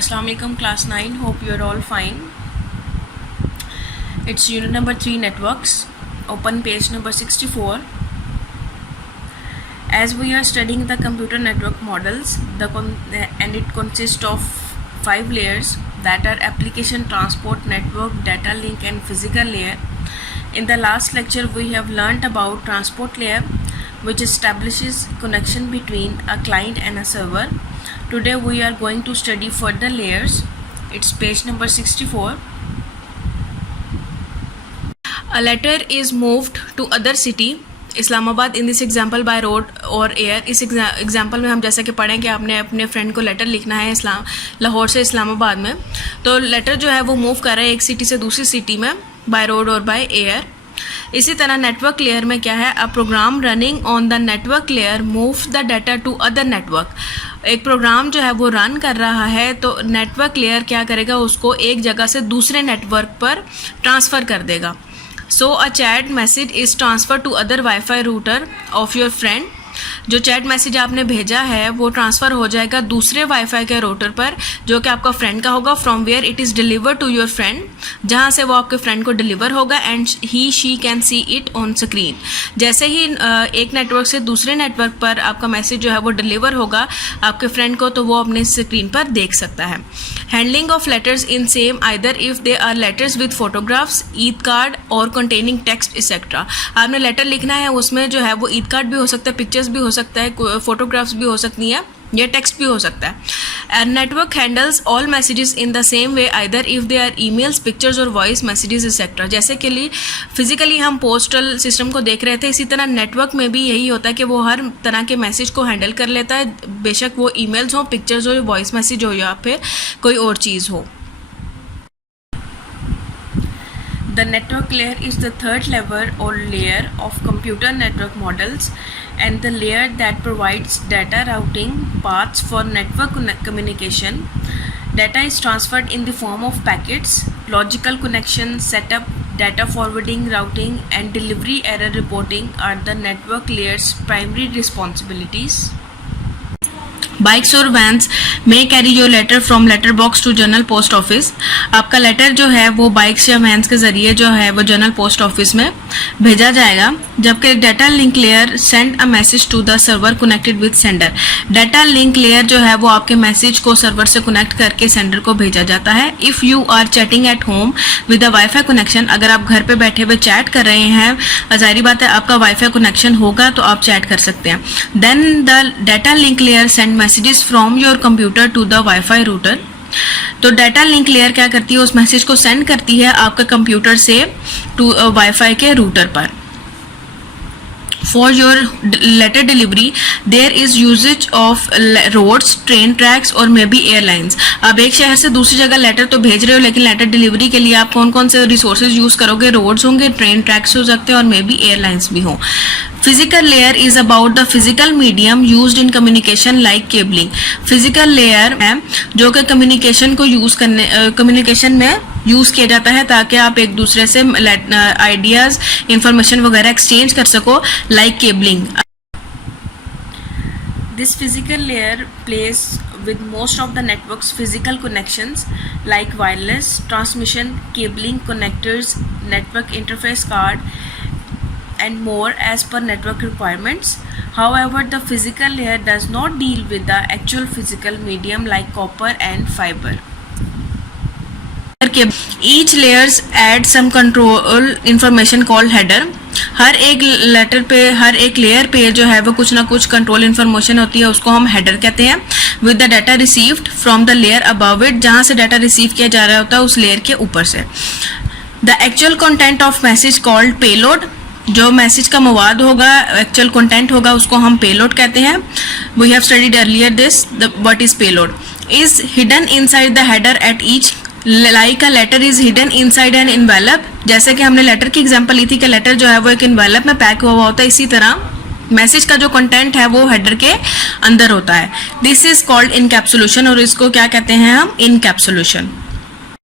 Assalamu alaikum class 9, hope you are all fine. It's unit number 3 networks, open page number 64. As we are studying the computer network models, and it consists of 5 layers that are application, transport, network, data link and physical layer. In the last lecture we have learnt about transport layer, which establishes connection between a client and a server. Today we are going to study further layers. It's page number 64. A letter is moved to other city, Islamabad in this example bye road और air. इस example में हम जैसा कि पढ़ें कि आपने अपने फ्रेंड को लेटर लिखना है लाहौर से इस्लामाबाद में, तो लेटर जो है वो मूव कर रहा है एक सिटी से दूसरी सिटी में बाय रोड और बाय एयर. इसी तरह नेटवर्क लेयर में क्या है, a program running on the network layer move the data to other network. एक प्रोग्राम जो है वो रन कर रहा है तो नेटवर्क लेयर क्या करेगा, उसको एक जगह से दूसरे नेटवर्क पर ट्रांसफ़र कर देगा. So a chat message is transferred to other Wi-Fi router of your friend. जो चैट मैसेज आपने भेजा है वो ट्रांसफ़र हो जाएगा दूसरे वाईफाई के रूटर पर जो कि आपका फ्रेंड का होगा. From where it is deliver to your friend, जहाँ से वो आपके फ्रेंड को डिलीवर होगा. And he she can see it on screen. जैसे ही एक नेटवर्क से दूसरे नेटवर्क पर आपका मैसेज जो है वो डिलीवर होगा आपके फ्रेंड को, तो वो अपने स्क्रीन पर देख सकता है. Handling of letters in same either if they are letters with photographs, Eid card और कंटेनिंग टेक्स्ट एक्सेट्रा. आपने लेटर लिखना है, उसमें जो है वो ईद कार्ड भी हो सकता है, पिक्चर्स भी हो सकता है, फोटोग्राफ्स भी हो सकती हैं, या टेक्स्ट भी हो सकता है. Network handles all messages in the same way either if they are emails, pictures और वॉइस मैसेजेस एक्सेट्रा. जैसे कि लिए फिजिकली हम पोस्टल सिस्टम को देख रहे थे, इसी तरह नेटवर्क में भी यही होता है कि वो हर तरह के मैसेज को हैंडल कर लेता है, बेशक वो ईमेल्स हो, पिक्चर्स हो, वॉइस मैसेज हो या फिर कोई और चीज़ हो. The network layer is the third level or layer of computer network models and the layer that provides data routing paths for network communication. Data is transferred in the form of packets. Logical connection, setup, data forwarding, routing and delivery error reporting are the network layer's primary responsibilities. Bikes और vans may carry your letter from letter box to general post office. आपका letter जो है वो bikes या vans के ज़रिए जो है वो जनरल पोस्ट ऑफिस में भेजा जाएगा. जबकि data link layer send a message to the server connected with sender. Data link layer जो है वो आपके मैसेज को सर्वर से कनेक्ट करके सेंडर को भेजा जाता है. If you are chatting at home with a wifi connection, अगर आप घर पे बैठे हुए चैट कर रहे हैं, ज़ाहिर बात है आपका वाईफाई कनेक्शन होगा तो आप चैट कर सकते हैं. Then the data link layer send messages from your computer to the wifi router. तो डाटा लिंक लेयर क्या करती है, उस मैसेज को सेंड करती है आपके कंप्यूटर से टू वाईफाई के रूटर पर. For your letter delivery, there is usage of roads, train tracks और मे बी एयरलाइंस. अब एक शहर से दूसरी जगह लेटर तो भेज रहे हो, लेकिन लेटर डिलीवरी के लिए आप कौन कौन से रिसोर्सेज यूज़ करोगे? रोड्स होंगे, ट्रेन ट्रैक्स हो सकते हैं और मे बी एयरलाइंस भी हों. Physical layer is about the physical medium used in communication like cabling. Physical layer है जो कि कम्युनिकेशन को कम्युनिकेशन में यूज़ किया जाता है ताकि आप एक दूसरे से आइडियाज़, इंफॉर्मेशन वगैरह एक्सचेंज कर सको, like cabling. This physical layer plays with most of the network's physical connections like wireless, transmission, cabling, connectors, network interface card and more as per network requirements. However, the physical layer does not deal with the actual physical medium like copper and fiber. Each layers add some control information called header. हर एक letter पे, हर एक layer पे जो है वो कुछ ना कुछ कंट्रोल इन्फॉर्मेशन होती है, उसको हम हेडर कहते हैं. With the data received from the layer above it, जहाँ से डाटा रिसीव किया जा रहा होता है उस लेयर के ऊपर से. The actual content of message called payload. जो मैसेज का मवाद होगा, एक्चुअल कंटेंट होगा, उसको हम पेलोड कहते हैं. We have studied earlier this. What is payload is hidden inside the header at each, like a letter is hidden inside an envelope. जैसे कि हमने लेटर की एग्जांपल ली थी कि लेटर जो है वो एक इन्वेलप में पैक हुआ होता है, इसी तरह मैसेज का जो कंटेंट है वो हेडर के अंदर होता है. दिस इज कॉल्ड इनकैप्सुलेशन और इसको क्या कहते हैं हम? इनकैप्सुलेशन.